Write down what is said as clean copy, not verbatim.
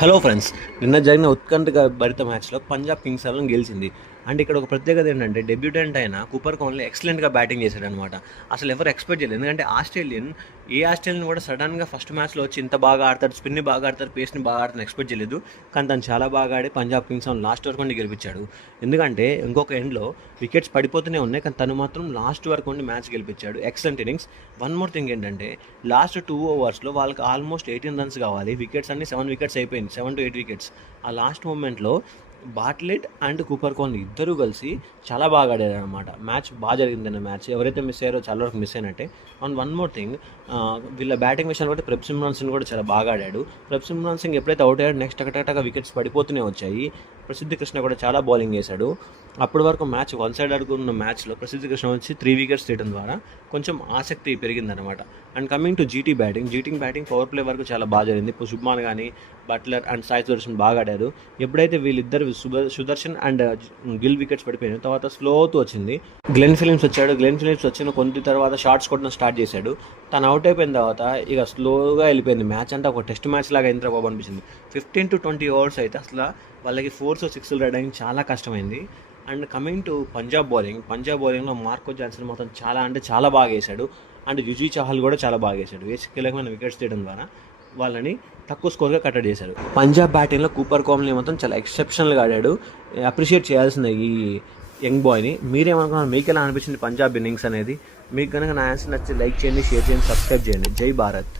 Hello friends, నిన్న జరిగిన ఉత్కంఠ భరిత మ్యాచ్లో పంజాబ్ కింగ్స్ 11 గెలిచింది. అండ్ ఇక్కడ ఒక ప్రత్యేకత ఏంటంటే డెబ్యూటెంట్ అయిన కూపర్ కోహ్లీ ఎక్సలెంట్గా బ్యాటింగ్ చేశాడనమాట. అసలు ఎవరు ఎక్స్పెక్ట్ చేయలేదు. ఎందుకంటే ఆస్ట్రేలియన్ కూడా సడన్గా ఫస్ట్ మ్యాచ్లో వచ్చి ఇంత బాగా ఆడతాడు, స్పిన్ని బాగా ఆడతారు, పేస్ని బాగా ఆడతారు ఎక్స్పెక్ట్ చేయలేదు. కానీ తను చాలా బాగా ఆడి పంజాబ్ కింగ్స్ లాస్ట్ వరకు ఉండి గెలిపించాడు. ఎందుకంటే ఇంకొక ఎండ్లో వికెట్స్ పడిపోతూనే ఉన్నాయి, కానీ తను మాత్రం లాస్ట్ వరకు ఉండి మ్యాచ్ గెలిపించాడు. Excellent innings. One more thing ఏంటంటే లాస్ట్ 2 ఓవర్స్లో వాళ్ళకి ఆల్మోస్ట్ 18 రన్స్ కావాలి. వికెట్స్ అన్ని 7 వికెట్స్ అయిపోయింది, 7 to 8 వికెట్స్. ఆ లాస్ట్ మూమెంట్లో బాట్లెట్ అండ్ కూపర్ కోహ్లీ ఇద్దరూ కలిసి చాలా బాగా ఆడారు అనమాట. మ్యాచ్ బాగా జరిగిందన్న మ్యాచ్. ఎవరైతే మిస్ అయ్యారో చాలా వరకు మిస్ అయినట్టే. అండ్ వన్ మోర్ థింగ్, వీళ్ళ బ్యాటింగ్ విషయాన్ని బట్టి ప్రదీప్ సిమ్రాన్ సింగ్ కూడా చాలా బాగా ఆడాడు. ప్రదీప్ సిమ్రాన్ సింగ్ ఎప్పుడైతే అవుట్ అయ్యాడు నెక్స్ట్ టకటక వికెట్స్ పడిపోతూనే వచ్చాయి. ప్రసిద్ధ కృష్ణ కూడా చాలా బౌలింగ్ చేశాడు. అప్పటి వరకు మ్యాచ్ వన్ సైడ్ ఆడుకున్న మ్యాచ్లో ప్రసిద్ధ కృష్ణ వచ్చి 3 వికెట్స్ తీయడం ద్వారా కొంచెం ఆసక్తి పెరిగిందనమాట. And coming to GT batting power play వరకు చాలా బాగా జరిగింది. ఇప్పుడు శుభ్మాన్ కానీ బట్లర్ అండ్ సాయి సుదర్శన్ బాగా ఆడారు. ఎప్పుడైతే వీళ్ళిద్దరు సుదర్శన్ అండ్ గిల్ వికెట్స్ పడిపోయిన తర్వాత స్లో అవుతూ వచ్చింది. గ్లెన్ ఫిలిప్స్ వచ్చాడు. గ్లెన్ ఫిలిప్స్ వచ్చిన కొన్ని తర్వాత షార్ట్స్ కొట్టడం స్టార్ట్ చేశాడు. తను అవుట్ అయిపోయిన తర్వాత ఇక స్లోగా వెళ్ళిపోయింది మ్యాచ్ అంతా. ఒక టెస్ట్ మ్యాచ్ లాగా ఎంత బాబు అనిపించింది. 15 to 20 ఓవర్స్ అయితే అసలు వాళ్ళకి 4 or 6 రాయడానికి చాలా కష్టమైంది. అండ్ కమింగ్ టు పంజాబ్ బౌలింగ్లో మార్కో జాన్సన్ మొత్తం చాలా బాగా వేశాడు. అండ్ యుజీ చహల్ కూడా చాలా బాగా వేశాడు. కీలకమైన వికెట్స్ తీయడం ద్వారా వాళ్ళని తక్కువ స్కోర్గా కట్టడి చేశారు. పంజాబ్ బ్యాటింగ్లో కూపర్ కోహ్లీ మొత్తం చాలా ఎక్సెప్షనల్గా ఆడాడు. అప్రిషియేట్ చేయాల్సిందే ఈ యంగ్ బాయ్ని. మీరేమనుకున్నారు? మీకు ఎలా అనిపించింది పంజాబ్ ఇన్నింగ్స్ అనేది? మీకు కనుక నా ఆన్సర్ నచ్చి లైక్ చేయండి, షేర్ చేయండి, సబ్స్క్రైబ్ చేయండి. జై భారత్.